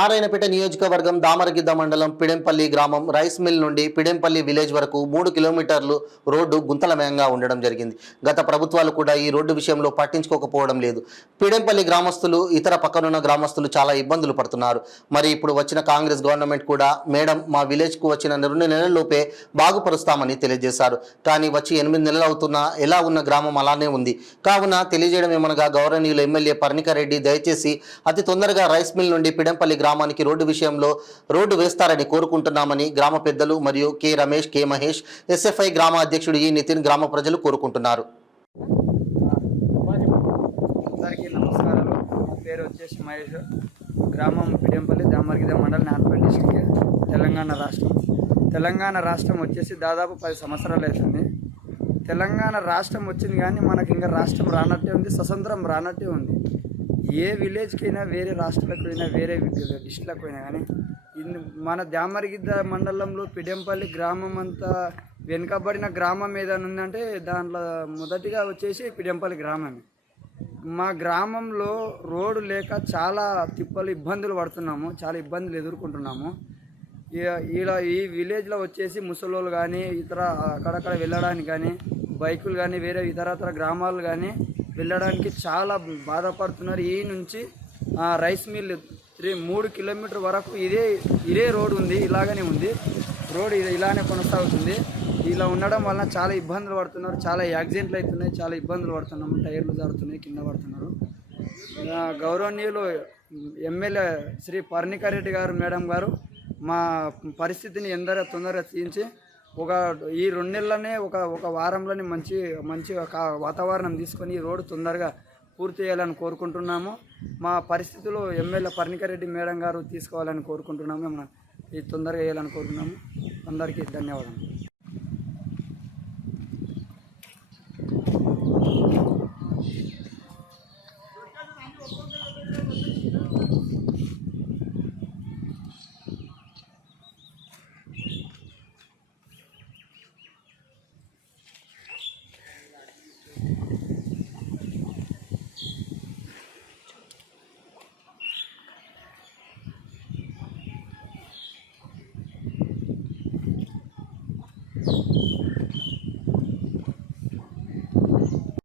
నారాయణపేట నియోజకవర్గం దామరగిద్ద మండలం పిడెంపల్లి గ్రామం రైస్ మిల్ నుండి పిడెంపల్లి విలేజ్ వరకు 3 కిలోమీటర్లు రోడ్డు గుంతలమయంగా ఉండడం జరిగింది. గత ప్రభుత్వాలు కూడా ఈ రోడ్డు విషయంలో పట్టించుకోకపోవడం లేదు. పిడెంపల్లి గ్రామస్తులు ఇతర పక్కనున్న గ్రామస్తులు చాలా ఇబ్బందులు పడుతున్నారు. మరి ఇప్పుడు వచ్చిన కాంగ్రెస్ గవర్నమెంట్ కూడా మేడం మా విలేజ్కు వచ్చిన 2 నెలల్లోపే బాగుపరుస్తామని తెలియజేశారు. కానీ వచ్చి 8 నెలలు అవుతున్నా ఎలా ఉన్న గ్రామం అలానే ఉంది. కావున తెలియజేయడం ఏమనగా గౌరవనీయులు ఎమ్మెల్యే పర్ణికారెడ్డి దయచేసి అతి తొందరగా రైస్ మిల్ నుండి పిడెంపల్లి గ్రామానికి రోడ్డు విషయంలో రోడ్డు వేస్తారని కోరుకుంటున్నామని గ్రామ పెద్దలు మరియు K Ramesh, K Mahesh, SFI గ్రామ అధ్యక్షుడు ఈ నితిన్ గ్రామ ప్రజలు కోరుకుంటున్నారు. అందరికీ నమస్కారాలు. నా పేరు వచ్చేసి మహేష్. గ్రామం పిడెంపల్లి, దామరగిద్ద మండలం, నారాయణపేట డిస్ట్రిక్ట్, తెలంగాణ రాష్ట్రం. తెలంగాణ రాష్ట్రం వచ్చేసి దాదాపు 10 సంవత్సరాలు అవుతుంది. తెలంగాణ రాష్ట్రం వచ్చింది కానీ మనకి ఇంకా రాష్ట్రం రానట్టే ఉంది, స్వతంత్రం రానట్టే ఉంది. ఏ విలేజ్కి అయినా, వేరే రాష్ట్రాలకు అయినా, వేరే డిస్ట్రిక్ట్లకు అయినా కానీ మన దామరగిద్ద మండలంలో పిడెంపల్లి గ్రామం అంతా వెనుకబడిన గ్రామం ఏదైనా ఉందంటే దాంట్లో మొదటిగా వచ్చేసి పిడెంపల్లి గ్రామమే. మా గ్రామంలో రోడ్డు లేక చాలా ఇబ్బందులు పడుతున్నాము, చాలా ఇబ్బందులు ఎదుర్కొంటున్నాము. ఇలా ఈ విలేజ్లో వచ్చేసి ముసలోళ్ళు కానీ ఇతర అక్కడక్కడ వెళ్ళడానికి కానీ, బైకులు కానీ, వేరే ఇతరతర గ్రామాలు కానీ వెళ్ళడానికి చాలా బాధపడుతున్నారు. ఈ నుంచి రైస్ మిల్ 3 కిలోమీటర్ వరకు ఇదే రోడ్ ఉంది, ఇలాగనే ఉంది. రోడ్ ఇలానే కొనసాగుతుంది. ఇలా ఉండడం వలన చాలా ఇబ్బందులు పడుతున్నారు, చాలా యాక్సిడెంట్లు అవుతున్నాయి, చాలా ఇబ్బందులు పడుతున్నాము. టైర్లు జారుతున్నాయి, కింద పడుతున్నారు. గౌరవనీయులు ఎమ్మెల్యే శ్రీ పర్ణికారెడ్డి గారు మేడం గారు మా పరిస్థితిని తొందరగా తీయించి ఈ 2 నెలలనే ఒక వారంలోనే మంచి వాతావరణం తీసుకొని ఈ రోడ్డు తొందరగా పూర్తి చేయాలని కోరుకుంటున్నాము. మా పరిస్థితులు ఎమ్మెల్యే పర్ణికారెడ్డి మేడం గారు తీసుకోవాలని కోరుకుంటున్నాము. మనం ఇది తొందరగా చేయాలని కోరుకున్నాము. అందరికీ ధన్యవాదాలు.